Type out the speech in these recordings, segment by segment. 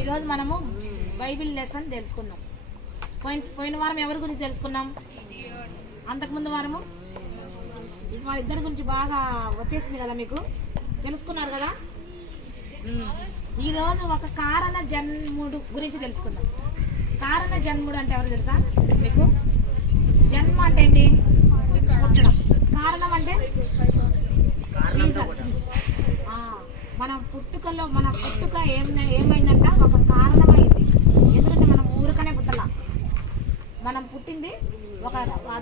ఈరోజు మనము Bible lesson తెలుసుకున్నాం. పోయిన వారం ఎవరి గురించి తెలుసుకున్నాం? అంతకుముందు వారము వాళ్ళిద్దరి గురించి బాగా వచ్చేసింది కదా, మీకు తెలుసుకున్నారు కదా. ఈరోజు ఒక కారణ జన్ముడు గురించి తెలుసుకుందాం. కారణ జన్ముడు అంటే ఎవరు తెలుసా మీకు? జన్మ అంటే ఏంటి? పుట్టడం. కారణం అంటే మన పుట్టుకలో మన పుట్టుక ఏమైందంట? ఒక కారణమైంది. ఎందుకంటే మనం ఊరికనే పుట్టలా, మనం పుట్టింది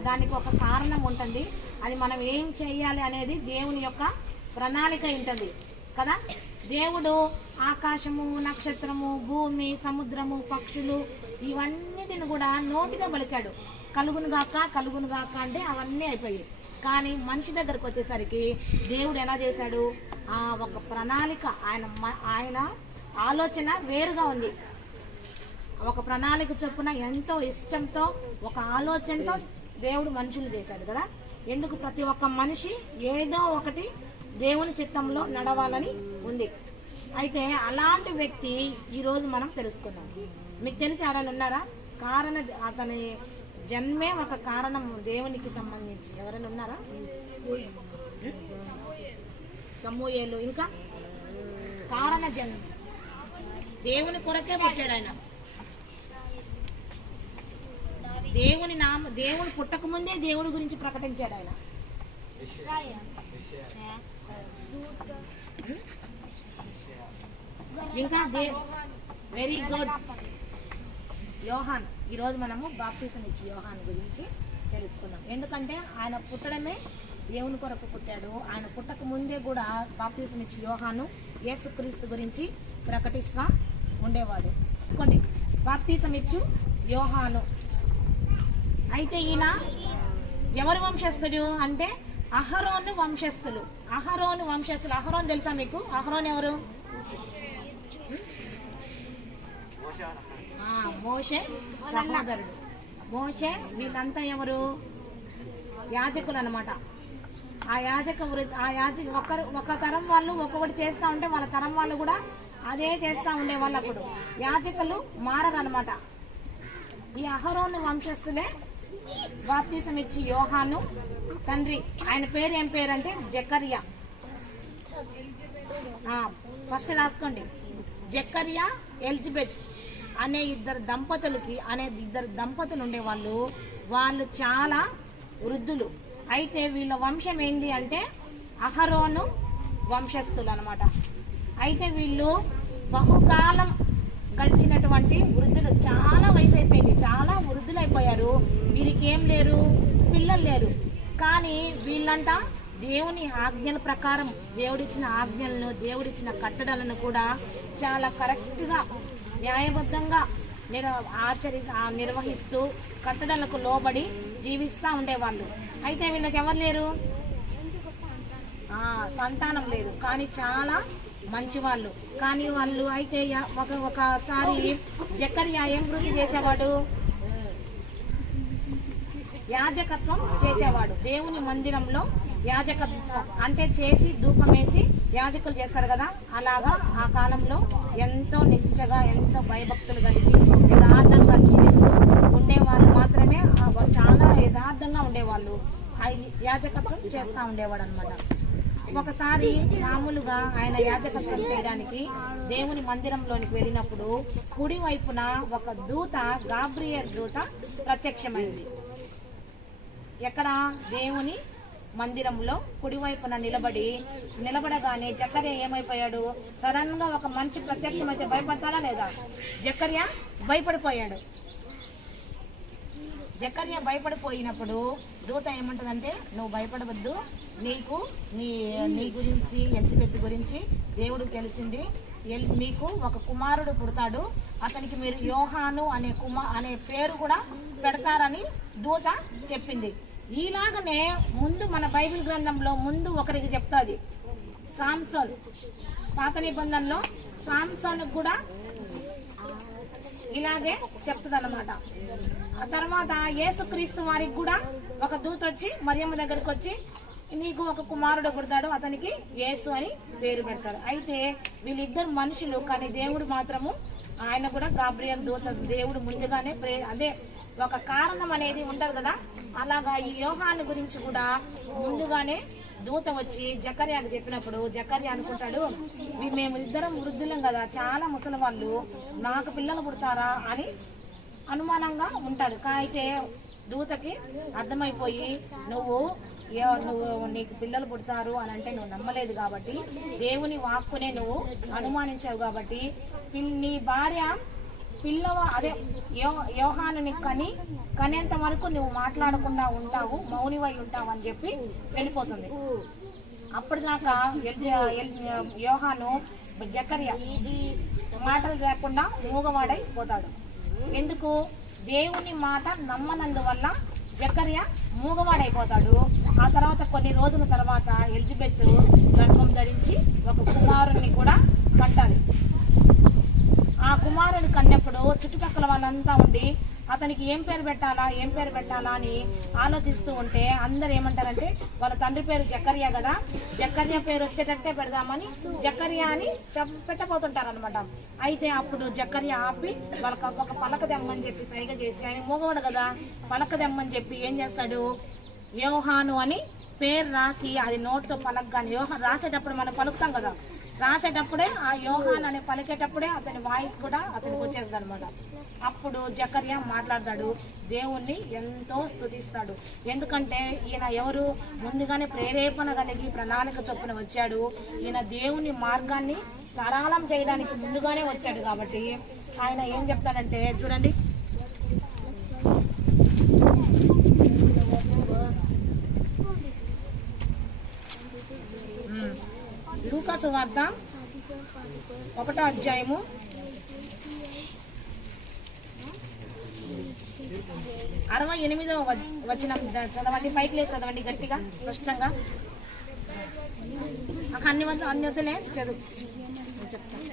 దానికి ఒక కారణం ఉంటుంది. అది మనం ఏం చెయ్యాలి అనేది దేవుని యొక్క ప్రణాళిక ఉంటుంది కదా. దేవుడు ఆకాశము, నక్షత్రము, భూమి, సముద్రము, పక్షులు ఇవన్నిటిని కూడా నోటిగా పలికాడు. కలుగును గాక అంటే అవన్నీ అయిపోయాయి. కానీ మనిషి దగ్గరకు వచ్చేసరికి దేవుడు ఎలా చేశాడు? ఒక ప్రణాళిక, ఆయన ఆలోచన వేరుగా ఉంది. ఒక ప్రణాళిక చొప్పున ఎంతో ఇష్టంతో ఒక ఆలోచనతో దేవుడు మనుషులు చేశాడు కదా. ఎందుకు? ప్రతి ఒక్క మనిషి ఏదో ఒకటి దేవుని చిత్తంలో నడవాలని ఉంది. అయితే అలాంటి వ్యక్తి ఈరోజు మనం తెలుసుకున్నాం. మీకు తెలిసి ఎవరైనా ఉన్నారా? అతని జన్మే ఒక కారణం దేవునికి సంబంధించి ఎవరైనా ఉన్నారా? సమూయేలు. ఇంకా కారణ జన్మ, దేవుని కొరకే పుట్టాడు ఆయన. దేవుడు పుట్టక ముందే దేవుడి గురించి ప్రకటించాడు ఆయన. ఇంకా వెరీ గుడ్. యోహాన్. ఈరోజు మనము బాప్తిసం ఇచ్చి యోహాన్ గురించి తెలుసుకుందాం. ఎందుకంటే ఆయన పుట్టడమే దేవుని కొరకు పుట్టాడు. ఆయన పుట్టక ముందే కూడా బాప్తిసం ఇచ్చి యోహాను యేసుక్రీస్తు గురించి ప్రకటిస్తూ ఉండేవాడు. అనుకోండి, బాప్తిసం ఇచ్చు యోహాను. అయితే ఈయన ఎవరి వంశస్థుడు అంటే అహరోను వంశస్థులు. అహరోన్ తెలుసా మీకు? అహరోన్ ఎవరు? మోషే సహోదరుడు. మోషే వీళ్ళంతా ఎవరు? యాజకులు అనమాట. ఆ యాజక ఒక తరం వాళ్ళు ఒక్కొక్కటి చేస్తూ ఉంటే వాళ్ళ తరం వాళ్ళు కూడా అదే చేస్తూ ఉండేవాళ్ళు. అప్పుడు యాజకులు మారదనమాట. ఈ అహరోను వంశస్థులే బాప్తిసం ఇచ్చి యోహాను తండ్రి. ఆయన పేరు ఏం పేరు అంటే జకర్యా. ఫస్ట్ రాసుకోండి, జకర్యా ఎలిజబెత్ అనే ఇద్దరు దంపతులు ఉండేవాళ్ళు. వాళ్ళు చాలా వృద్ధులు. అయితే వీళ్ళ వంశం ఏంది అంటే అహరోను వంశస్థులు అనమాట. అయితే వీళ్ళు బహుకాలం గడిచినటువంటి వృద్ధులు. చాలా వయసు అయిపోయింది, చాలా వృద్ధులు అయిపోయారు. వీరికి ఏం లేరు, పిల్లలు లేరు. కానీ వీళ్ళంట దేవుని ఆజ్ఞల ప్రకారం, దేవుడిచ్చిన ఆజ్ఞలను, దేవుడిచ్చిన కట్టడలను కూడా చాలా కరెక్ట్గా న్యాయబద్ధంగా నిర్వహిస్తూ కట్టడలకు లోబడి జీవిస్తూ ఉండేవాళ్ళు. అయితే వీళ్ళకి ఎవరు లేరు, సంతానం లేదు. కానీ చాలా మంచివాళ్ళు. కానీ వాళ్ళు అయితే ఒకసారి జకర్యా ఏం వృత్తి చేసేవాడు? యాజకత్వం చేసేవాడు. దేవుని మందిరంలో యాజకత్వం అంటే చేసి ధూపం వేసి యాజకులు చేస్తారు కదా. అలాగా ఆ కాలంలో ఎంతో నిష్ఠగా, ఎంతో భయభక్తులు కలిగి యథార్థంగా జీవిస్తూ ఉండేవాళ్ళు మాత్రమే, చాలా యథార్థంగా ఉండేవాళ్ళు. యాజకత్వం చేస్తూ ఉండేవాడు అనమాట. ఒకసారి మామూలుగా ఆయన యాజకత్వం చేయడానికి దేవుని మందిరంలోనికి వెళ్ళినప్పుడు కుడి వైపున ఒక దూత, గాబ్రియల్ దూత ప్రత్యక్షమైంది. ఎక్కడ? దేవుని మందిరంలో కుడివైపున నిలబడగానే జకర్యా ఏమైపోయాడు? సడన్ గా ఒక మనిషి ప్రత్యక్షమైతే భయపడతాడా లేదా? జకర్యా భయపడిపోయాడు. జకర్యా భయపడిపోయినప్పుడు దూత ఏమంటుందంటే, నువ్వు భయపడవద్దు, నీ గురించి, ఎలిజబెత్ గురించి దేవుడు తెలిసింది. మీకు ఒక కుమారుడు పుడతాడు, అతనికి మీరు యోహాను అనే పేరు కూడా పెడతారని దూత చెప్పింది. ఈలాగనే ముందు మన బైబిల్ గ్రంథంలో ముందు ఒకరికి చెప్తాది. సాంసోన్, పాత నిబంధనలో సాంసోన్కి కూడా ఇలాగే చెప్తుంది అన్నమాట. ఆ తర్వాత యేసుక్రీస్తు వారికి కూడా ఒక దూత వచ్చి మరియమ్మ దగ్గరకు వచ్చి, నీకు ఒక కుమారుడు పుడతాడు, అతనికి యేసు అని పేరు పెడతాడు. అయితే వీళ్ళిద్దరు మనుషులు, కానీ దేవుడు మాత్రము ఆయన కూడా గాబ్రియల్ దూత దేవుడు ముందుగానే అదే ఒక కారణం అనేది ఉంటది కదా, అలాగా ఈ యోహాను గురించి కూడా ముందుగానే దూత వచ్చి జకర్యాకు చెప్పినప్పుడు జకర్యా అనుకుంటాడు, మేము ఇద్దరం వృద్ధులం కదా, చాలా ముసలి వాళ్ళు, నాకు పిల్లలు పుడతారా అని అనుమానంగా ఉంటాడు. అయితే దూతకి అర్థమైపోయి నువ్వు నీకు పిల్లలు పుడతారు అని అంటే నువ్వు నమ్మలేదు కాబట్టి, దేవుని వాక్కునే నువ్వు అనుమానించావు కాబట్టి నీ భార్య అదే యోహానుని కనేంత వరకు నువ్వు మాట్లాడకుండా ఉంటావు, మౌనివై ఉంటావు అని చెప్పి వెళ్ళిపోతుంది. అప్పటిదాకా యోహాను జకర్యా మాటలు లేకుండా మూగవాడై పోతాడు. ఎందుకు? దేవుని మాట నమ్మనందువల్ల జకర్యా మూగవాడైపోతాడు. ఆ తర్వాత కొన్ని రోజుల తర్వాత ఎలిజబెత్ గర్భం ధరించి ఒక కుమారుణ్ణి కూడా కంటారు. ఆ కుమారుని కన్నప్పుడు చుట్టుపక్కల వాళ్ళంతా ఉండి అతనికి ఏం పేరు పెట్టాలా అని ఆలోచిస్తూ ఉంటే అందరు ఏమంటారంటే వాళ్ళ తండ్రి పేరు జకర్యా కదా, జకర్యా పేరు వచ్చేటట్టే పెడదామని జకర్యా అని పెట్టబోతుంటారు అనమాట. అయితే అప్పుడు జకర్యా ఆపి వాళ్ళకి ఒక పలక దెమ్మని చెప్పి సైగ చేసి, ఆయన మూగవాడు కదా, పలక దెమ్మని చెప్పి ఏం చేస్తాడు, యోహాను అని పేరు రాసి అది నోట్తో పలకగానే రాసేటప్పుడు మనం పలుకుతాం కదా, రాసేటప్పుడే ఆ యోహాన్ అనే పలికేటప్పుడే అతని వాయిస్ కూడా అతనికి వచ్చేస్తుంది అనమాట. అప్పుడు జకర్యా మాట్లాడతాడు, దేవుణ్ణి ఎంతో స్తుతిస్తాడు. ఎందుకంటే ఈయన ఎవరు? ముందుగానే ప్రేరేపణ కలిగి ప్రణాళిక చొప్పున వచ్చాడు. ఈయన దేవుని మార్గాన్ని సరళం చేయడానికి ముందుగానే వచ్చాడు కాబట్టి ఆయన ఏం చెప్తాడంటే చూడండి, లూకాసు వార్త 1వ అధ్యాయము 68వ వచనం చదవండి, పైకి లేదు చదవండి గట్టిగా స్పష్టంగా. అన్ని వద్దులే చదువు చెప్తాను.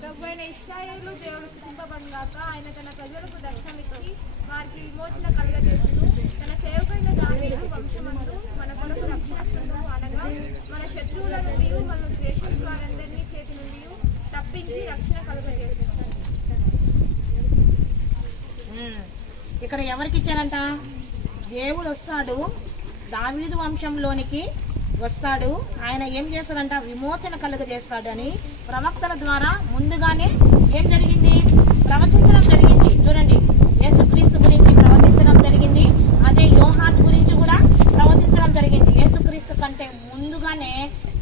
ప్రభువైన ఇశ్రాయేలు దేవుడు స్తుతింపబడుగాక. ఆయన తన ప్రజలకు దర్శనమిచ్చి వారికి విమోచన కలుగజేసును. తన సేవకైన దావీదు వంశమందు మన కొరకు రక్షణ శృంగు అనగా మన శత్రువుల నుండి మనల్ని ద్వేషించు వారందరినీ చేతి నుండి తప్పించి రక్షణ కలుగజేసును. ఇక్కడ ఎవరికి ఇచ్చారంట? దేవుడు వస్తాడు, దావీదు వంశంలోనికి వస్తాడు. ఆయన ఏం చేస్తాడంట? విమోచన కలుగజేస్తాడు అని ప్రవక్తల ద్వారా ముందుగానే ఏం జరిగింది? ప్రవచించడం జరిగింది. చూడండి, యేసుక్రీస్తు గురించి ప్రవచించడం జరిగింది. అదే యోహాను గురించి కూడా ప్రవచించడం జరిగింది. యేసుక్రీస్తు కంటే ముందుగానే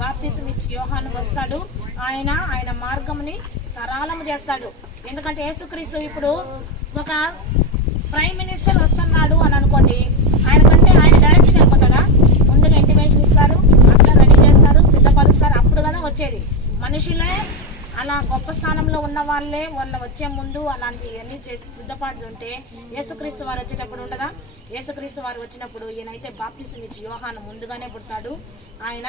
బాప్తిసం ఇచ్చి యోహాను వస్తాడు. ఆయన మార్గంని సరళం చేస్తాడు. ఎందుకంటే యేసుక్రీస్తు ఇప్పుడు ఒక ప్రైమ్ మినిస్టర్ వస్తున్నాడు అని అనుకోండి, ఆయన డైరెక్ట్గా వెళ్ళిపోతాడా? ముందుగా ఇంటిమేషన్ ఇస్తారు, అంతా రెడీ చేస్తారు, సిద్ధపరుస్తారు, అప్పుడు కదా వచ్చేది. మనుషులే అలా గొప్ప స్థానంలో ఉన్న వాళ్ళే వాళ్ళు వచ్చే ముందు అలాంటివన్నీ చేసి సిద్ధపాటు ఉంటే యేసుక్రీస్తు వారు వచ్చేటప్పుడు ఉండదా? యేసుక్రీస్తు వారు వచ్చినప్పుడు ఈయనైతే బాప్తిసం ఇచ్చి యోహాను ముందుగానే పుడతాడు. ఆయన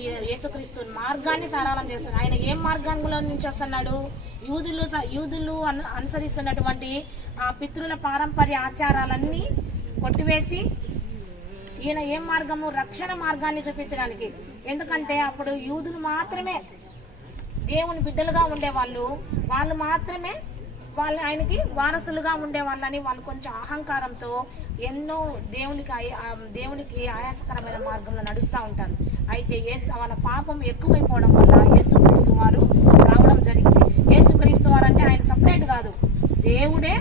ఈ యేసుక్రీస్తు మార్గాన్ని సరళం చేస్తాడు. ఆయన ఏం మార్గంలో నుంచి వస్తున్నాడు? యూదులు అనుసరిస్తున్నటువంటి ఆ పితృల పారంపర్య ఆచారాలన్నీ కొట్టివేసి ఈయన ఏం మార్గము? రక్షణ మార్గాన్ని చూపించడానికి. ఎందుకంటే అప్పుడు యూదులు మాత్రమే దేవుని బిడ్డలుగా ఉండేవాళ్ళు, వాళ్ళు మాత్రమే ఆయనకి వారసులుగా ఉండేవాళ్ళని వాళ్ళు కొంచెం అహంకారంతో ఎన్నో దేవునికి ఆయాసకరమైన మార్గంలో నడుస్తూ ఉంటారు. అయితే వాళ్ళ పాపం ఎక్కువైపోవడం వల్ల యేసుక్రీస్తు వారు రావడం జరిగింది. యేసుక్రీస్తు వారు అంటే ఆయన సపరేట్ కాదు, దేవుడే.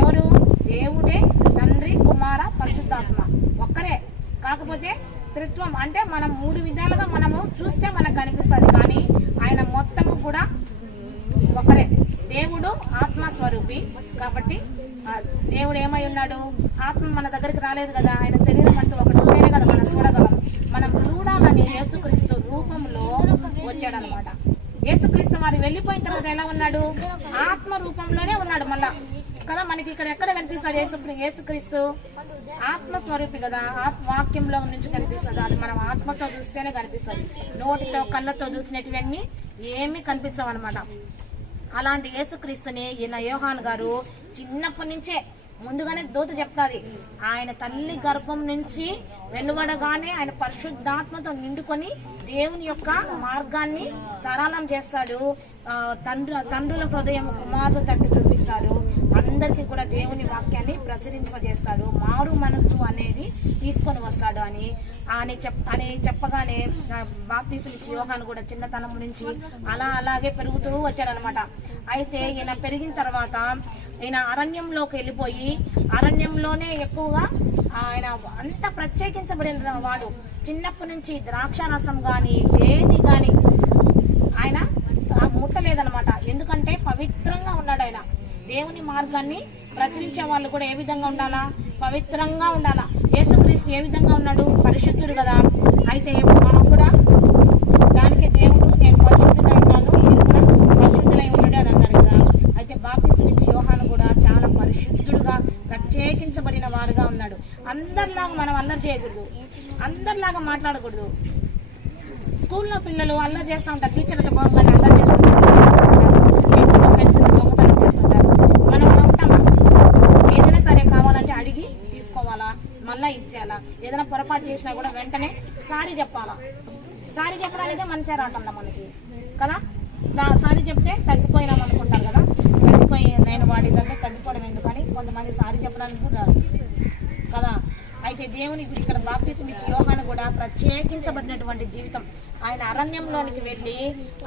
ఎవరు? దేవుడే తండ్రి, కుమార, పరిశుద్ధాత్మ ఒక్కరే. కాకపోతే త్రిత్వం అంటే మనం 3 విధాలుగా మనము చూస్తే మనకు కనిపిస్తుంది, కానీ ఆయన మొత్తము కూడా ఒకరే. దేవుడు ఆత్మస్వరూపి కాబట్టి దేవుడు ఏమై ఉన్నాడు? ఆత్మ మన దగ్గరికి రాలేదు కదా, ఆయన శరీరం అంటూ ఒకటి ఉంటేనే కదా మనం చూడగలం. మనం చూడాలని యేసుక్రీస్తు రూపంలో వచ్చాడనమాట. యేసుక్రీస్తు వారు వెళ్ళిపోయిన తర్వాత ఎలా ఉన్నాడు? ఆత్మ రూపంలోనే ఉన్నాడు మళ్ళా కదా. మనకి ఇక్కడ ఎక్కడ కనిపిస్తాడు యేసుక్రీస్తు? ఆత్మస్వరూపి కదా, వాక్యంలో నుంచి కనిపిస్తుంది. అది మనం ఆత్మతో చూస్తేనే కనిపిస్తుంది. నోటితో కళ్ళతో చూసినటువన్నీ ఏమీ కనిపించవు అనమాట. అలాంటి యేసుక్రీస్తుని ఈయన యోహాను గారు చిన్నప్పటి నుంచే ముందుగానే దూత చెప్తాది, ఆయన తల్లి గర్భం నుంచి వెలువడగానే ఆయన పరిశుద్ధాత్మతో నిండుకొని దేవుని యొక్క మార్గాన్ని సరళం చేస్తాడు. తండ్రుల హృదయం కుమారులు తట్టి చూపిస్తాడు. అందరికీ కూడా దేవుని వాక్యాన్ని ప్రచురింపజేస్తాడు. మారు మనస్సు అనేది తీసుకొని వస్తాడు అని చెప్పగానే బాప్తీసం ఇచ్చి యోహాను కూడా చిన్నతనం నుంచి అలాగే పెరుగుతూ వచ్చాడనమాట. అయితే ఈయన పెరిగిన తర్వాత ఈయన అరణ్యంలోకి వెళ్ళిపోయి అరణ్యంలోనే ఎక్కువగా ఆయన అంత ప్రత్యేకించబడిన వాడు. చిన్నప్పటి నుంచి ద్రాక్షారసం కానీ ఏది కానీ ఆయన ముట్టలేదనమాట. ఎందుకంటే పవిత్రంగా ఉన్నాడు ఆయన. దేవుని మార్గాన్ని ప్రచురించే వాళ్ళు కూడా ఏ విధంగా ఉండాలా? పవిత్రంగా ఉండాలా. యేసుక్రీస్తు ఏ విధంగా ఉన్నాడు? పరిశుద్ధుడు కదా. అయితే మనం కూడా దానికి దేవుడు నేను పరిశుద్ధుడై ఉన్నాను, మీరు కూడా పరిశుద్ధులై ఉన్నాడు అని అన్నాడు కదా. అయితే బాప్తీసం ఇచ్చి యోహాను కూడా చాలా పరిశుద్ధుడుగా ప్రత్యేకించబడిన వారుగా ఉన్నాడు. అందరిలాగా మనం అల్లరి చేయకూడదు, అందరిలాగా మాట్లాడకూడదు. స్కూల్లో పిల్లలు అల్లరి చేస్తూ ఉంటారు, టీచర్లతో బాగుందని అల్లరి చేస్తుంటారు, పెన్సిల్ దొంగతనం చేస్తుంటారు. మనం అలా ఉంటామా? ఏదైనా సరే కావాలంటే అడిగి తీసుకోవాలా, మళ్ళీ ఇచ్చేయాలా. ఏదైనా పొరపాటు చేసినా కూడా వెంటనే సారీ చెప్పాలా. సారీ చెప్పడానికే మనసే రావటంలా మనకి కదా. సారీ చెప్తే తగ్గిపోయినాం అనుకుంటారు కదా. నేను వాడి దగ్గర తగ్గిపోవడం ఎందుకని కొంతమంది సారీ చెప్పడానికి కూడా రాదు కదా. అయితే దేవుని ఇక్కడ బాప్తీసం ఇచ్చి యోహాను కూడా ప్రత్యేకించబడినటువంటి జీవితం. ఆయన అరణ్యంలోనికి వెళ్ళి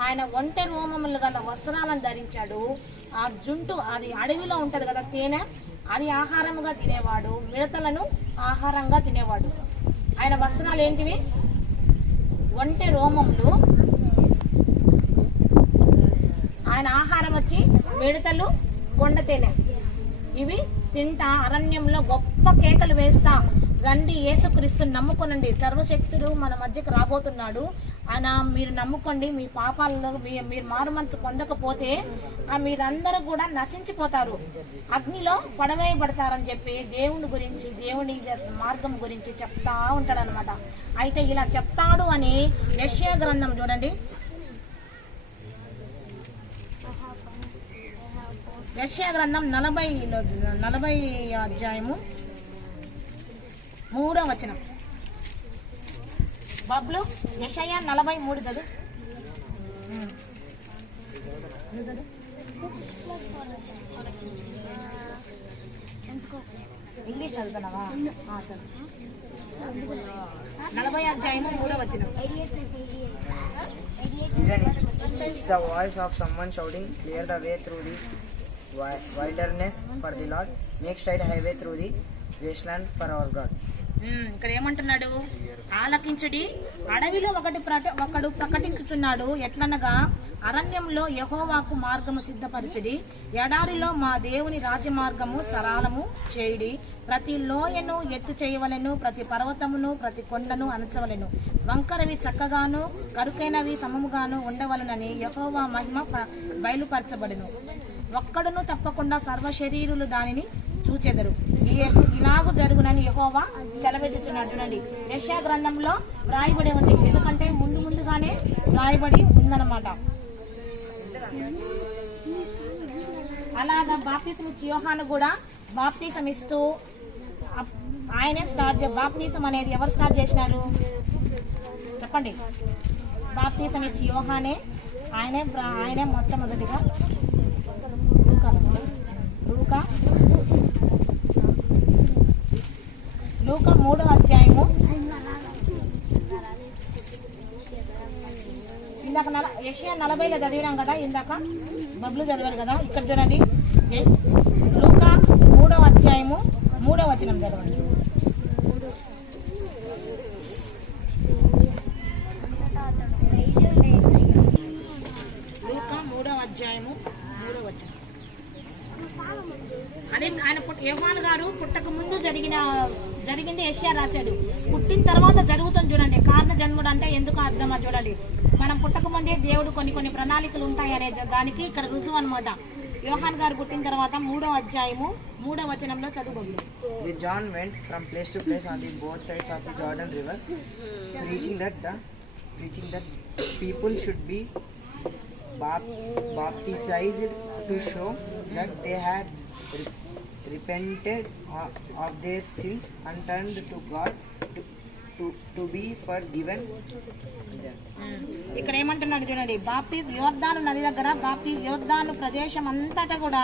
ఆయన ఒంటె రోమములు గల వస్త్రాలను ధరించాడు. ఆ జుంటు అది అడవిలో ఉంటది కదా, తేనె, అది ఆహారంగా తినేవాడు. మిడతలను ఆహారంగా తినేవాడు. ఆయన వస్త్రాలు ఏంటివి? ఒంటె రోమములు. ఆయన ఆహారం వచ్చి మిడతలు, కొండ తేనె. ఇవి తింటా అరణ్యంలో గొప్ప కేకలు వేస్తా, రండి యేసుక్రీస్తుని నమ్ముకోనండి, సర్వశక్తుడు మన మధ్యకు రాబోతున్నాడు, ఆయన మీరు నమ్ముకోండి, మీ పాపాలలో మీరు మారు మనసు పొందకపోతే మీరందరూ కూడా నశించిపోతారు, అగ్నిలో పడవేయబడతారని చెప్పి దేవుని గురించి, దేవుని మార్గం గురించి చెప్తా ఉంటాడనమాట. అయితే ఇలా చెప్తాడు అని యెషయా గ్రంథం చూడండి. యెషయా గ్రంథం 40 అధ్యాయము 3వ వచనం. బబ్లు యెషయా 43 చదువు. ఇంగ్లీష్ చదువుతున్నావా? చదువు. 40 అధ్యాయము 3వ వచనం. It's the voice of someone shouting, clear the way through the wilderness for the Lord, make straight highway through the wasteland for our God. ఇక్కడ ఏమంటున్నాడు? ఆలకించుడి, అడవిలో ఒకడు ప్రకటించుచున్నాడు, ఎట్లనగా అరణ్యంలో యెహోవాకు మార్గము సిద్ధపరచుడి, ఎడారిలో మా దేవుని రాజ్య మార్గము సరళము చేయుడి, ప్రతి లోయను ఎత్తు చేయవలెను, ప్రతి పర్వతమును ప్రతి కొండను అణచవలెను, వంకరవి చక్కగాను కరుకైనవి సమముగాను ఉండవలనని యెహోవా మహిమ బయలుపరచబడును, ఒక్కడును తప్పకుండా సర్వ శరీరులు దానిని చూచెదరు, ఇలాగు జరుగునని యెహోవా సెలవిచ్చుచున్నాడు. చూడండి, యెషయా గ్రంథంలో వ్రాయబడి ఉంది, ఎందుకంటే ముందుగానే వ్రాయబడి ఉందన్నమాట. అలాగా బాప్తీసం ఇచ్చి యోహాను కూడా బాప్తీసం ఇస్తూ ఆయనే బాప్తీసం అనేది ఎవరు స్టార్ట్ చేసినారు చెప్పండి? బాప్తీసం ఇచ్చి యోహానే, ఆయనే మొట్టమొదటిగా లూకా 3వ అధ్యాయము ఇందాక యెషయా 40లో చదివినాం కదా, ఇందాక బబ్లు చదివాడు కదా. ఇక్కడ చూడండి, లూకా 3వ అధ్యాయము 3వ వచనం చదవండి. లూకా 3వ అధ్యాయము 3వ వచనం. అదే ఆయన యోహాను గారు పుట్టక ముందు జరిగింది యెషయా రాశాడు. పుట్టిన తర్వాత జరుగుతుంది చూడండి. కారణ జన్ముడు అంటే ఎందుకు అర్థమా చూడండి. మనం పుట్టక ముందే దేవుడు కొన్ని ప్రణాళికలు ఉంటాయి అనే దానికి ఇక్కడ రుజువు అనమాట. యోహాను గారు పుట్టిన తర్వాత 3వ అధ్యాయము 3వ వచనంలో చదువు. John went from place to place on the both sides of the Jordan River, preaching that people should be baptized to show that they had repented of their sins and turned to God, to be forgiven. ఇక్కడ ఏమంటున్నాడు చూడండి, యోర్దాను నది దగ్గర యోర్దాను ప్రదేశం అంతటా కూడా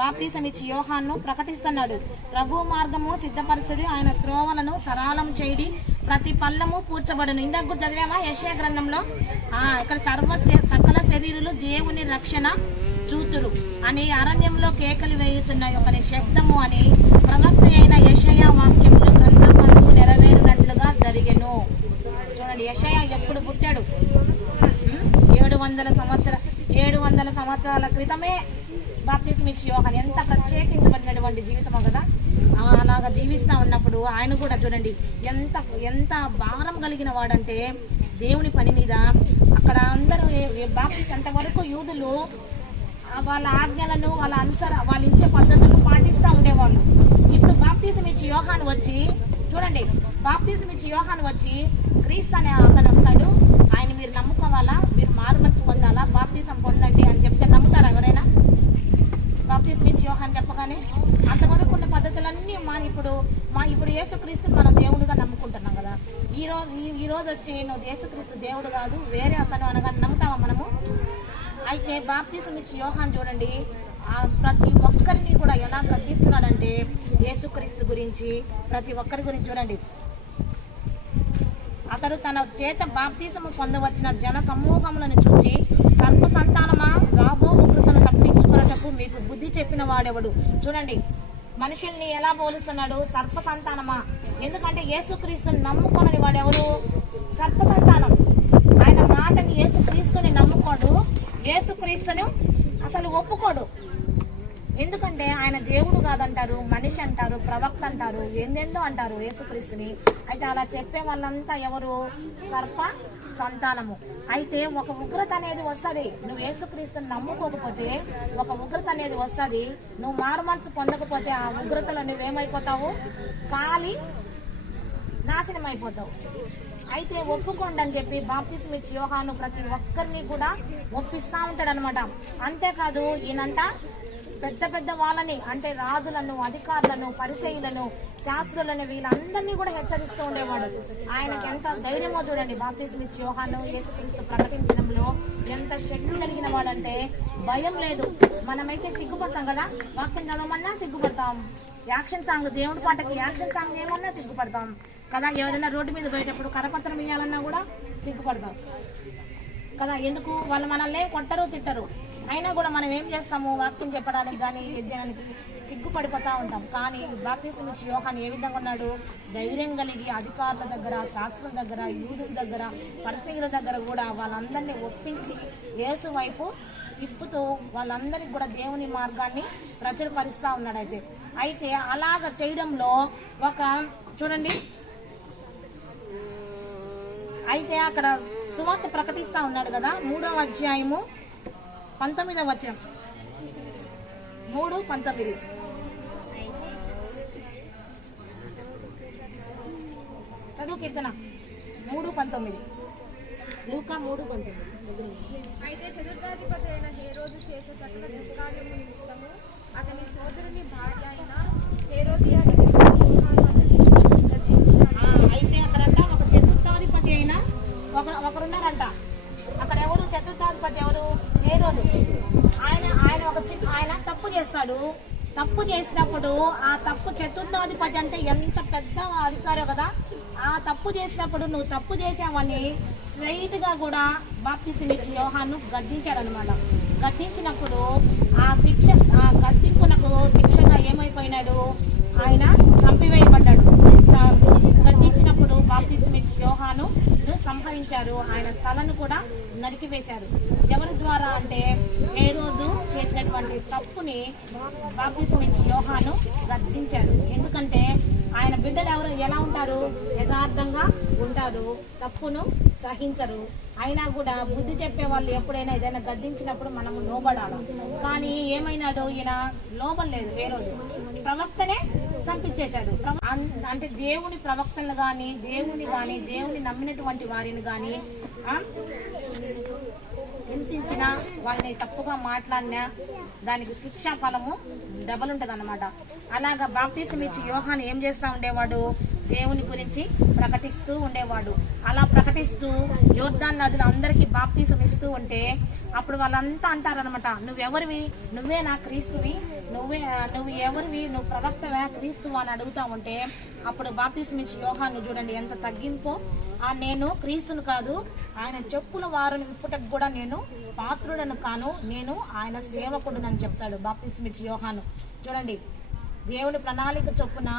బాప్తీసం ఇచ్చి యోహాను ప్రకటిస్తున్నాడు. ప్రభు మార్గము సిద్ధపరచడి, ఆయన త్రోవలను సరళం చేయడి, ప్రతి పల్లము పూడ్చబడును. ఇందాక కూడా చదివామా యెషయా గ్రంథంలో, ఇక్కడ సకల శరీరులు దేవుని రక్షణ చూతురు అని అరణ్యంలో కేకలు వేయుచున్న ఒకరి శబ్దము అని ప్రవక్త అయిన యెషయా వాక్యములు గ్రంథమందు నెరవేరినట్లుగా జరిగెను. చూడండి, యెషయా ఎప్పుడు పుట్టాడు? 700 సంవత్సరాల క్రితమే బాప్తిస్మ ఇచ్చి యోహాను. ఎంత ప్రత్యేకించబడినటువంటి జీవితమో కదా. అలాగా జీవిస్తా ఉన్నప్పుడు ఆయన కూడా చూడండి ఎంత భారం కలిగిన వాడంటే దేవుని పని మీద. అక్కడ అందరూ బాప్తిస్మ అంతవరకు యూదులు వాళ్ళ ఆజ్ఞలను వాళ్ళు ఇచ్చే పద్ధతులను పాటిస్తూ ఉండేవాళ్ళు. ఇప్పుడు బాప్తిస్మ ఇచ్చి యోహాను వచ్చి చూడండి, బాప్తిస్మ ఇచ్చి యోహాను వచ్చి క్రీస్తు అనే అతను వస్తాడు, ఆయన మీరు నమ్ముకోవాలా, మీరు మారుమనసు పొందాలా, బాప్తిసం పొందండి అని చెప్తే నమ్ముతారా ఎవరైనా? బాప్తిస్మ ఇచ్చి యోహాను చెప్పగానే అంతవరకు ఉన్న పద్ధతులన్నీ ఇప్పుడు యేసుక్రీస్తు మనం దేవుడుగా నమ్ముకుంటున్నాం కదా. ఈ రోజు వచ్చి నువ్వు యేసుక్రీస్తు దేవుడు కాదు వేరే అతను అనగానే నమ్ముతావా మనము? అయితే బాప్తిసం ఇచ్చి యోహాను చూడండి ప్రతి ఒక్కరిని కూడా ఎలా గద్దిస్తున్నాడంటే యేసుక్రీస్తు గురించి, ప్రతి ఒక్కరి గురించి చూడండి. అతడు తన చేత బాప్తిసము పొందవచ్చిన జన సమూహములను చూచి, సర్ప సంతానమా, రాబో ఉగ్రతను తప్పించుకున్నటకు మీకు బుద్ధి చెప్పిన వాడెవడు? చూడండి, మనుషుల్ని ఎలా పోలుస్తున్నాడు? సర్ప సంతానమా. ఎందుకంటే యేసుక్రీస్తుని నమ్ముకోని వాడెవరు? సర్ప సంతానం. ఆయన మాటని యేసుక్రీస్తుని నమ్ముకోడు, యేసుక్రీస్తును అసలు ఒప్పుకోడు. ఎందుకంటే ఆయన దేవుడు కాదంటారు, మనిషి అంటారు, ప్రవక్త అంటారు, ఏందేందో అంటారు యేసుక్రీస్తుని. అయితే అలా చెప్పే వాళ్ళంతా ఎవరు? సర్ప సంతానము. అయితే ఒక ఉగ్రత అనేది వస్తుంది. నువ్వు యేసుక్రీస్తుని నమ్ముకోకపోతే ఒక ఉగ్రత అనేది వస్తుంది. నువ్వు మారు మనసు పొందకపోతే ఆ ఉగ్రతలో నువ్వేమైపోతావు? కాలి నాశనం అయిపోతావు. అయితే ఒప్పుకోండి అని చెప్పి బాప్తిస్మ ఇచ్చి యోహాను ప్రతి ఒక్కరిని కూడా ఒప్పిస్తా ఉంటాడు అనమాట. అంతేకాదు ఈయనంట పెద్ద వాళ్ళని, అంటే రాజులను, అధికారులను, పరిసయ్యులను, శాస్త్రులను, వీళ్ళందరినీ కూడా హెచ్చరిస్తూ ఉండేవాడు. ఆయనకి ఎంత ధైర్యమో చూడండి. బాప్తిస్మ ఇచ్చి యోహాను యేసుక్రీస్తు ప్రకటించడంలో ఎంత శక్తి కలిగిన వాడంటే భయం లేదు. మనమైతే సిగ్గుపడతాం కదా, వాక్యం చదవమన్నా సిగ్గుపడతాం, యాక్షన్ సాంగ్ దేవుడి పాటకి యాక్షన్ సాంగ్ ఏమన్నా సిగ్గుపడతాం కదా. ఎవరైనా రోడ్డు మీద పోయేటప్పుడు కరపత్రం ఇవ్వాలన్నా కూడా సిగ్గుపడతాం కదా. ఎందుకు? వాళ్ళు మనల్ని కొట్టరు, తిట్టరు, అయినా కూడా మనం ఏం చేస్తాము? వాక్యం చెప్పడానికి కానీ యజ్ఞానికి సిగ్గుపడిపోతూ ఉంటాం. కానీ బాప్తిస్మ ఇచ్చి యోహాను ఏ విధంగా ఉన్నాడు? ధైర్యం కలిగి అధికారుల దగ్గర, శాస్త్రుల దగ్గర, యూదుల దగ్గర, పరిసయ్యుల దగ్గర కూడా వాళ్ళందరినీ ఒప్పించి యేసు వైపు తిప్పుతూ వాళ్ళందరికీ కూడా దేవుని మార్గాన్ని ప్రచురపరుస్తూ ఉన్నాడు. అయితే అలాగ చేయడంలో ఒక చూడండి, అయితే అక్కడ సువార్త ప్రకటిస్తూ ఉన్నాడు కదా. 3వ అధ్యాయము 19వ వచనం, 3:19. చదువు కీర్తన 3:19, లూకా 3:19. అయితే చతుర్థాధిపతి అయిన హేరోదు చేసే సకల దుష్కార్యము నిమిత్తము అతని సోదరుని భార్య అయిన హేరోదియా అయితే అక్కడంట ఒక చతుర్థాధిపతి అయిన ఒకరున్నారంట. అక్కడ ఎవరు? చతుర్థాధిపతి ఎవరు? హేరోదు. ఆయన తప్పు చేస్తాడు. తప్పు చేసినప్పుడు ఆ తప్పు, చతుర్థాధిపతి అంటే ఎంత పెద్ద అధికారో కదా. ఆ తప్పు చేసినప్పుడు నువ్వు తప్పు చేసావని స్ట్రైట్ గా కూడా బాప్తిస్మ ఇచ్చి యోహాను గద్దించాడనమాట. గద్దించినప్పుడు ఆ గద్దింపునకు శిక్షగా ఏమైపోయినాడు? ఆయన చంపివేయబడ్డాడు. గద్దించినప్పుడు బాప్తిస్మ ఇచ్చి యోహాను సంహరించారు. ఆయన తలను కూడా నరికివేశారు. ఎవరి ద్వారా అంటే హేరోదు చేసినటువంటి తప్పుని బాప్తిస్మ ఇచ్చి యోహాను గద్దించాడు. ఎందుకంటే ఆయన బిడ్డలు ఎలా ఉంటారు? యథార్థంగా ఉంటారు, తప్పును సహించరు. అయినా కూడా బుద్ధి చెప్పే వాళ్ళు ఎప్పుడైనా ఏదైనా గద్దించినప్పుడు మనము లోబడాలి. కానీ ఏమైనాడు? ఈయన లోబడలేదు. హేరోదు ప్రవక్తనే చంపించేశాడు. అంటే దేవుని ప్రవక్తలు కానీ, దేవుని నమ్మినటువంటి వారిని కానీ హింసించిన, వాళ్ళని తప్పుగా మాట్లాడినా దానికి శిక్షా ఫలము డబల్ ఉంటుంది అన్నమాట. అలాగా బాప్తిస్మ ఇచ్చి యోహాను ఏం చేస్తూ ఉండేవాడు? దేవుని గురించి ప్రకటిస్తూ ఉండేవాడు. అలా ప్రకటిస్తూ యోర్దాను నదిలో అందరికీ బాప్తీసం ఇస్తూ ఉంటే అప్పుడు వాళ్ళంతా అంటారనమాట, నువ్వెవరివి, నువ్వేనా క్రీస్తువి, నువ్వు ఎవరివి, నువ్వు ప్రవక్తవా క్రీస్తువా అని అడుగుతా ఉంటే అప్పుడు బాప్తీసం ఇచ్చి యోహాను చూడండి ఎంత తగ్గింపో, నేను క్రీస్తును కాదు, ఆయన చెప్పుల వారిని విప్పుటకు కూడా నేను పాత్రుడను కాను, నేను ఆయన సేవకుడునని చెప్తాడు బాప్తీసం ఇచ్చి యోహాను. చూడండి, దేవుని ప్రణాళిక చొప్పున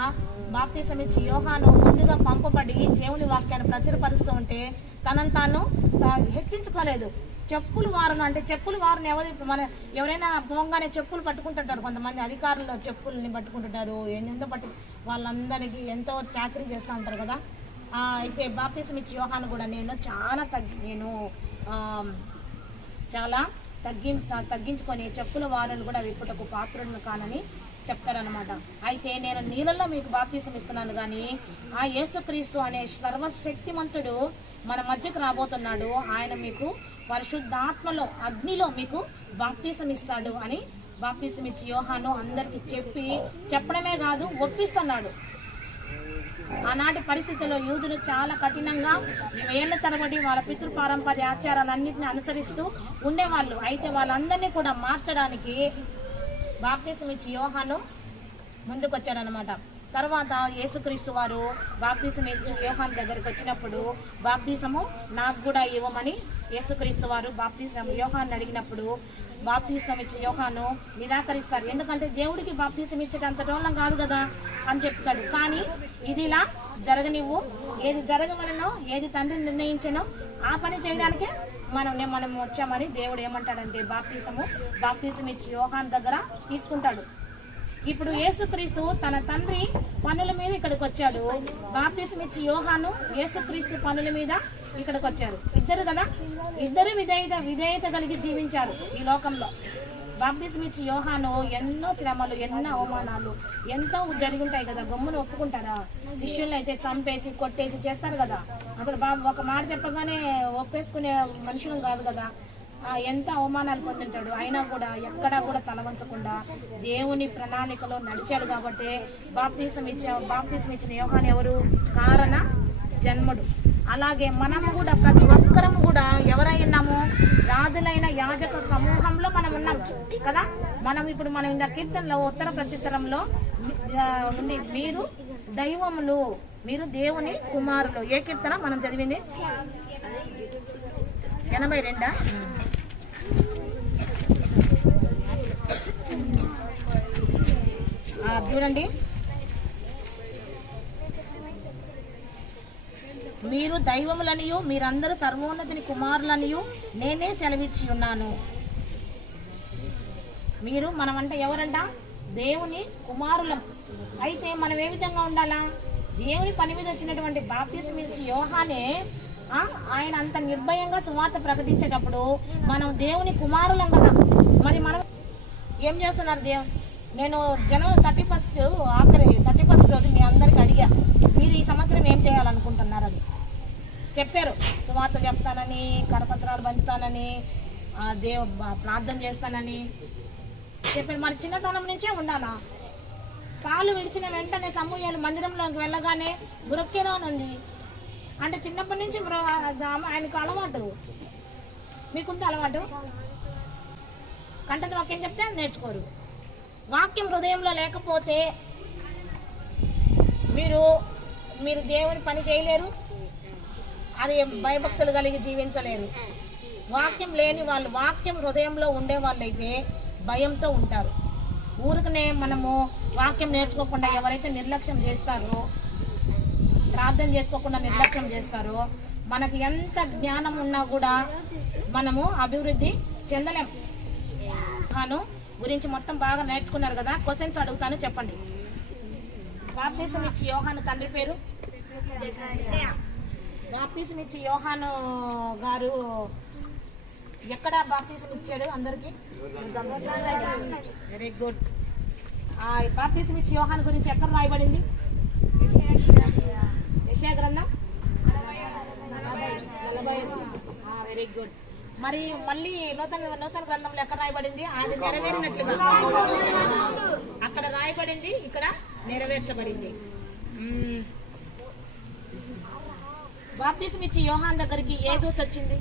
బాప్తీసం ఇచ్చి యోహాను ముందుగా పంపబడి దేవుని వాక్యాన్ని ప్రచురపరుస్తూ ఉంటే తనను తాను హెచ్చించుకోలేదు. చెప్పులు వారును అంటే చెప్పులు వారిని ఎవరైనా పోగానే చెప్పులు పట్టుకుంటుంటారు, కొంతమంది అధికారులు చెప్పుల్ని పట్టుకుంటుంటారు, ఎంతో వాళ్ళందరికీ ఎంతో చాకరీ చేస్తూ ఉంటారు కదా. అయితే బాప్తీసం ఇచ్చి యోహాను కూడా నేను చాలా తగ్గించుకొని చెప్పుల వారును కూడా విప్పుటకు పాత్రులను కానని చెప్తారనమాట. అయితే నేను నీళ్ళల్లో మీకు బాప్తీసం ఇస్తున్నాను కానీ ఆ యేసుక్రీస్తు అనే సర్వశక్తిమంతుడు మన మధ్యకు రాబోతున్నాడు, ఆయన మీకు పరిశుద్ధాత్మలో అగ్నిలో మీకు బాప్తీసం ఇస్తాడు అని బాప్తీసం ఇచ్చి యోహాను అందరికి చెప్పడమే కాదు ఒప్పిస్తున్నాడు. ఆనాటి పరిస్థితుల్లో యూదులు చాలా కఠినంగా ఏళ్ల తరబడి వాళ్ళ పితృ పారంపర్య ఆచారాలన్నింటినీ అనుసరిస్తూ ఉండేవాళ్ళు. అయితే వాళ్ళందరినీ కూడా మార్చడానికి బాప్తీసం ఇచ్చి యోహాను ముందుకొచ్చాడనమాట. తర్వాత యేసుక్రీస్తు వారు బాప్తీసం ఇచ్చి యోహాను దగ్గరికి వచ్చినప్పుడు బాప్తీసము నాకు కూడా ఇవ్వమని యేసుక్రీస్తు వారు యోహాను అడిగినప్పుడు బాప్తీసం ఇచ్చి యోహాను నిరాకరిస్తారు. ఎందుకంటే దేవుడికి బాప్తీసం ఇచ్చేటంత టోళ్ళం కాదు కదా అని చెప్తాడు. కానీ ఇది ఇలా జరగనివ్వు, ఏది జరగవలనో ఏది తండ్రి నిర్ణయించనో ఆ పని చేయడానికే మనం వచ్చామని దేవుడు ఏమంటాడంటే బాప్తీసం ఇచ్చి యోహాను దగ్గర తీసుకుంటాడు. ఇప్పుడు యేసుక్రీస్తు తన తండ్రి పనుల మీద ఇక్కడికి వచ్చాడు, బాప్తీసం ఇచ్చి యోహాను యేసుక్రీస్తు పనుల మీద ఇక్కడికి వచ్చారు. ఇద్దరు కదా, ఇద్దరు విధేయత కలిగి జీవించారు ఈ లోకంలో. బాప్తీసం ఇచ్చి యోహాను ఎన్నో శ్రమలు, ఎన్నో అవమానాలు ఎంతో జరిగి ఉంటాయి కదా. గమ్మును ఒప్పుకుంటారా? శిష్యులను అయితే చంపేసి కొట్టేసి చేస్తారు కదా. అసలు ఒక మాట చెప్పగానే ఒప్పేసుకునే మనుషులు కాదు కదా. ఎంత అవమానాలు పొందించాడు, అయినా కూడా ఎక్కడా కూడా తలవంచకుండా దేవుని ప్రణాళికలో నడిచాడు. కాబట్టి బాప్తీసం ఇచ్చిన యోహాను ఎవరు? కారణ జన్ముడు. అలాగే మనము కూడా ప్రతి ఒక్కరము కూడా ఎవరైనాము? రాజులైన యాజక సమూహంలో మనం ఉన్నాం కదా. మనం ఇంత కీర్తనలో ఉత్తర ప్రత్యుత్తరంలో ఉంది, మీరు దైవములు, మీరు దేవుని కుమారులు. ఏ కీర్తన మనం చదివింది? 82. చూడండి, మీరు దైవములనియు మీరందరూ సర్వోన్నతుని కుమారులనియు నేనే సెలవిచ్చి ఉన్నాను. మనమంటే ఎవరంట? దేవుని కుమారులం. అయితే మనం ఏ విధంగా ఉండాలా? దేవుని పని మీద వచ్చినటువంటి బాప్తీసం ఇచ్చి యోహానే ఆయన అంత నిర్భయంగా సువార్త ప్రకటించేటప్పుడు మనం దేవుని కుమారులం కదా. మరి మనం ఏం చేస్తున్నారు? నేను జనవరి 31 రోజు మీ అందరికి అడిగా, మీరు ఈ సంవత్సరం ఏం చేయాలనుకుంటున్నారు అని చెప్పారు. సువార్త చెప్తానని, కరపత్రాలు పంచుతానని, ప్రార్థన చేస్తానని చెప్పారు. మరి చిన్నతనం నుంచే ఉండాలా? కాలు విడిచిన వెంటనే సమూయేలు మందిరంలోకి వెళ్ళగానే బ్రొక్కేనో ఉంది అంటే చిన్నప్పటి నుంచి ఆయనకు అలవాటు. మీకుంది అలవాటు? కంటది వాక్యం చెప్తే నేర్చుకోరు. వాక్యం హృదయంలో లేకపోతే మీరు దేవుని పని చేయలేరు, అది భయభక్తులు కలిగి జీవించలేరు. వాక్యం లేని వాళ్ళు, వాక్యం హృదయంలో ఉండే వాళ్ళైతే భయంతో ఉంటారు. ఊరికనే మనము వాక్యం నేర్చుకోకుండా ఎవరైతే నిర్లక్ష్యం చేస్తారో, ప్రార్థన చేసుకోకుండా నిర్లక్ష్యం చేస్తారో, మనకి ఎంత జ్ఞానం ఉన్నా కూడా మనము అభివృద్ధి చెందలేం. గురించి మొత్తం బాగా నేర్చుకున్నారు కదా. క్వశ్చన్స్ అడుగుతాను, చెప్పండి. బాప్తీసం ఇచ్చి యోహాను తండ్రి పేరు? బాప్తీసం ఇచ్చి యోహాను గారు ఎక్కడ బాప్తీసం ఇచ్చాడు అందరికి? Very good. బాప్తీసం ఇచ్చి యోహాను గురించి ఎక్కడ రాయబడింది? యెషయా గ్రంథం 40. Very good. మరి మళ్ళీ నూతన గ్రంథంలో ఎక్కడ రాయబడింది? అది నెరవేరినట్లుగా అక్కడ రాయబడింది, ఇక్కడ నెరవేర్చబడింది. బాప్తిసం ఇచ్చి యోహాన్ దగ్గరికి ఏ దూత వచ్చింది?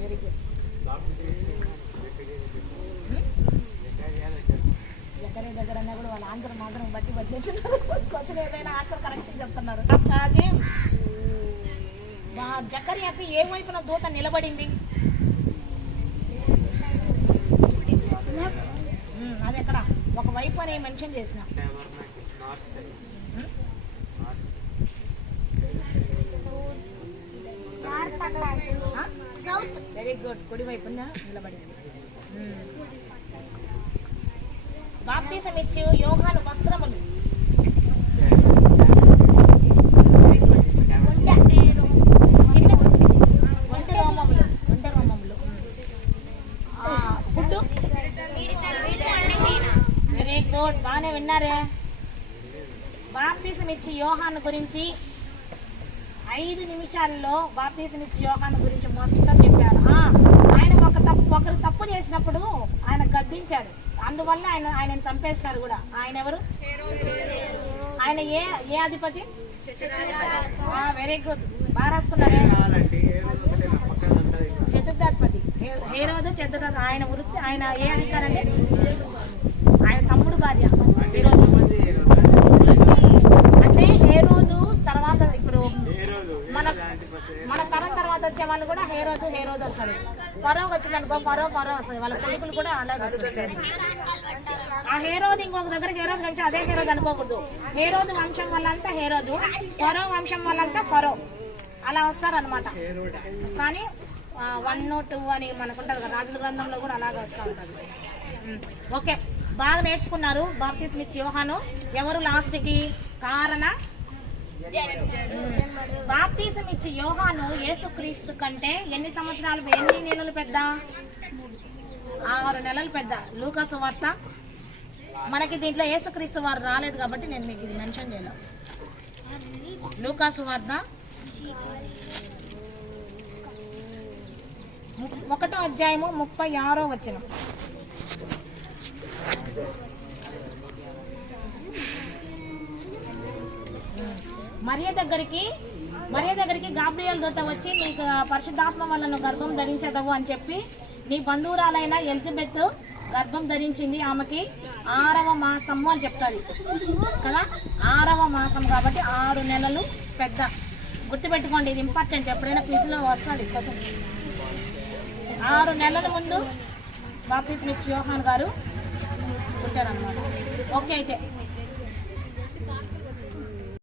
Very good. జకరియా దగ్గర అన్నా కూడా వాళ్ళ ఆన్సర్ మాత్రం బట్టి బట్టి క్వశ్చన్ ఏదైనా ఆన్సర్ కరెక్ట్ చెప్తున్నారు. అదే జకరియాకి ఏ వైపున దూత నిలబడింది? అది ఎక్కడ ఒక వైపు అని మెన్షన్ చేసిన వెరీ గుడ్, కుడి వైపున నిలబడింది. బాప్తిసం ఇచ్చి యోహాను వస్త్రములు ఒంటి రోమములు ఫుడ్ వెరీ గుడ్, బాగానే విన్నారే. బాప్తిసం ఇచ్చి యోహాను గురించి 5 నిమిషాల్లో బాప్తిసం ఇచ్చి యోహాను గురించి మొత్తం చెప్పారు. ఆయన ఒకరు తప్పు చేసినప్పుడు ఆయన గద్దించాడు, అందువల్ల ఆయనను చంపేసినారు కూడా. ఆయన ఎవరు? ఆయన ఏ అధిపతి? వెరీ గుడ్, బాగా రాసుకున్నారే. చతుర్థాధిపతి హేరోదు చతుర్థాధిపతి. ఆయన వృత్తి, ఆయన ఏ అధికారం అంటే ఆయన తమ్ముడు భార్య హేరోదు. అంటే హేరోదు తర్వాత ఇప్పుడు మన తరం తర్వాత వచ్చే వాళ్ళు కూడా హేరోదు వస్తారు. ఫరో వచ్చిందనుకో ఫరో వస్తుంది, వాళ్ళ కొడుకులు కూడా అలాగే వస్తారు. ఆ హేరోదు ఇంకొక దగ్గర హేరోదు నుంచి అదే హేరోదు అనుకోకూడదు. హేరోదు వంశం వాళ్ళంతా హేరోదు, ఫరో వంశం వాళ్ళంతా ఫరో, అలా వస్తారనమాట. కానీ 1, 2 అని మనకుంటుంది కదా, రాజుల గ్రంథంలో కూడా అలాగే వస్తూ ఉంటుంది. ఓకే, బాగా నేర్చుకున్నారు. బాప్తిసం ఇచ్చి యోహాను ఎవరు లాస్ట్కి? కారణ బాప్తిసం ఇచ్చి యోహాను యేసుక్రీస్తు కంటే ఎన్ని సంవత్సరాలు, ఎన్ని నెలలు పెద్ద? 6 నెలలు పెద్ద. లూకా సువార్త మనకి దీంట్లో యేసుక్రీస్తు వారు రాలేదు కాబట్టి నేను మీకు ఇది మెన్షన్ చేయలేదు. లూకా సువార్త 1వ అధ్యాయము 36వ వచనం. మరియ దగ్గరికి గాబ్రియల్ దూత వచ్చి నీకు పరిశుద్ధాత్మ వల్ల నువ్వు గర్భం ధరించదవు అని చెప్పి, నీ బంధువురాలైన ఎలిజబెత్ గర్భం ధరించింది, ఆమెకి 6వ మాసము అని చెప్తారు కదా. 6వ మాసం కాబట్టి 6 నెలలు పెద్ద. గుర్తుపెట్టుకోండి, ఇది ఇంపార్టెంట్, ఎప్పుడైనా క్విజ్లో వస్తుంది కోసం. 6 నెలల ముందు బాప్తిసం ఇచ్చి యోహాను గారు పుట్టారన్నమాట. ఓకే, అయితే